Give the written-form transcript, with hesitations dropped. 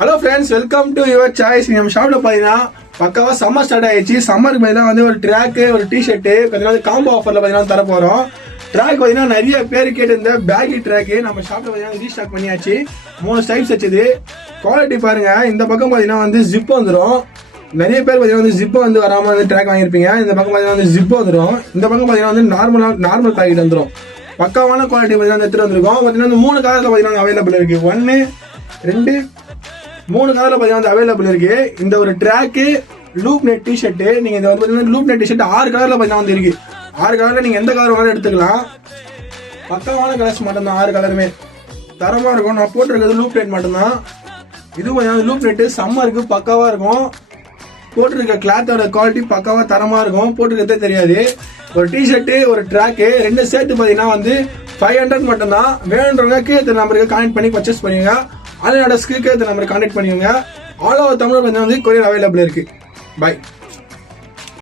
Hello friends, welcome to your choice. நம்ம ஷாப்ல பார்த்தீங்கன்னா பக்காவா சம்மர் ஸ்டார்ட் ஆயிடுச்சு. சம்மருக்கு பார்த்தீங்கன்னா வந்து ஒரு ட்ராக்கு, ஒரு டிஷர்ட்டு பார்த்தீங்கன்னா காம்போ ஆஃபர்ல பார்த்தீங்கன்னா தர போறோம். ட்ராக் பார்த்தீங்கன்னா நிறைய பேர் கேட்டிருந்த பேகி ட்ராக்கு நம்ம ஷாப்ல பார்த்தீங்கன்னா ரீஸ்டாக் பண்ணியாச்சு. 3 டைப்ஸ் வச்சது. குவாலிட்டி பாருங்க. இந்த பக்கம் பார்த்தீங்கன்னா வந்து ஜிப் வந்துடும். நிறைய பேர் பார்த்தீங்கன்னா வந்து ஜிப் வந்து வராமல் வந்து ட்ராக் வாங்கியிருப்பீங்க. இந்த பக்கம் பார்த்தீங்கன்னா வந்து ஜிப் வந்துடும். இந்த பக்கம் பார்த்தீங்கன்னா வந்து நார்மல் பேக்கெட் வந்துடும். பக்காவான குவாலிட்டி பார்த்தீங்கன்னா எடுத்துட்டு வந்திருக்கோம். பார்த்தீங்கன்னா 3 கலர்ல பார்த்தீங்கன்னா அவைலபிள் இருக்கு. 1, 2, 3 கலர்ல பார்த்தீங்கன்னா அவைலபிள் இருக்கு. இந்த ஒரு ட்ராக்கு லூப் நெட் டிஷர்ட்டு, நீங்க இதை வந்து லூப் நெட் டிஷர்ட் 6 கலர்ல பார்த்தீங்கன்னா வந்து இருக்கு. 6 கலர்ல நீங்க எந்த கலர் வேணாலும் எடுத்துக்கலாம். பக்காவான கலர்ஸ் மட்டும்தான். 6 கலருமே தரமா இருக்கும். நான் போட்டிருக்கிறது லூப் நெட் மட்டும்தான். இது பார்த்தீங்கன்னா லூப் நெட்டு சம்மருக்கு பக்காவா இருக்கும். போட்டிருக்க கிளாத்தோட குவாலிட்டி பக்காவா தரமா இருக்கும். போட்டிருக்கிறதே தெரியாது. ஒரு டிஷர்ட்டு, ஒரு ட்ராக்கு 2 சேர்த்து பார்த்தீங்கன்னா வந்து 500 மட்டும்தான். வேணுன்றவங்க கீழே நம்பருக்கு கான்டெக்ட் பண்ணி பர்ச்சேஸ் பண்ணுவீங்க. ஆன்லைனோட ஸ்கிரீன் நம்பருக்கு கான்டெக்ட் பண்ணுவீங்க. ஆல் ஓவர் தமிழ் வந்து கொரியர் அவைலபிள் இருக்கு. பை.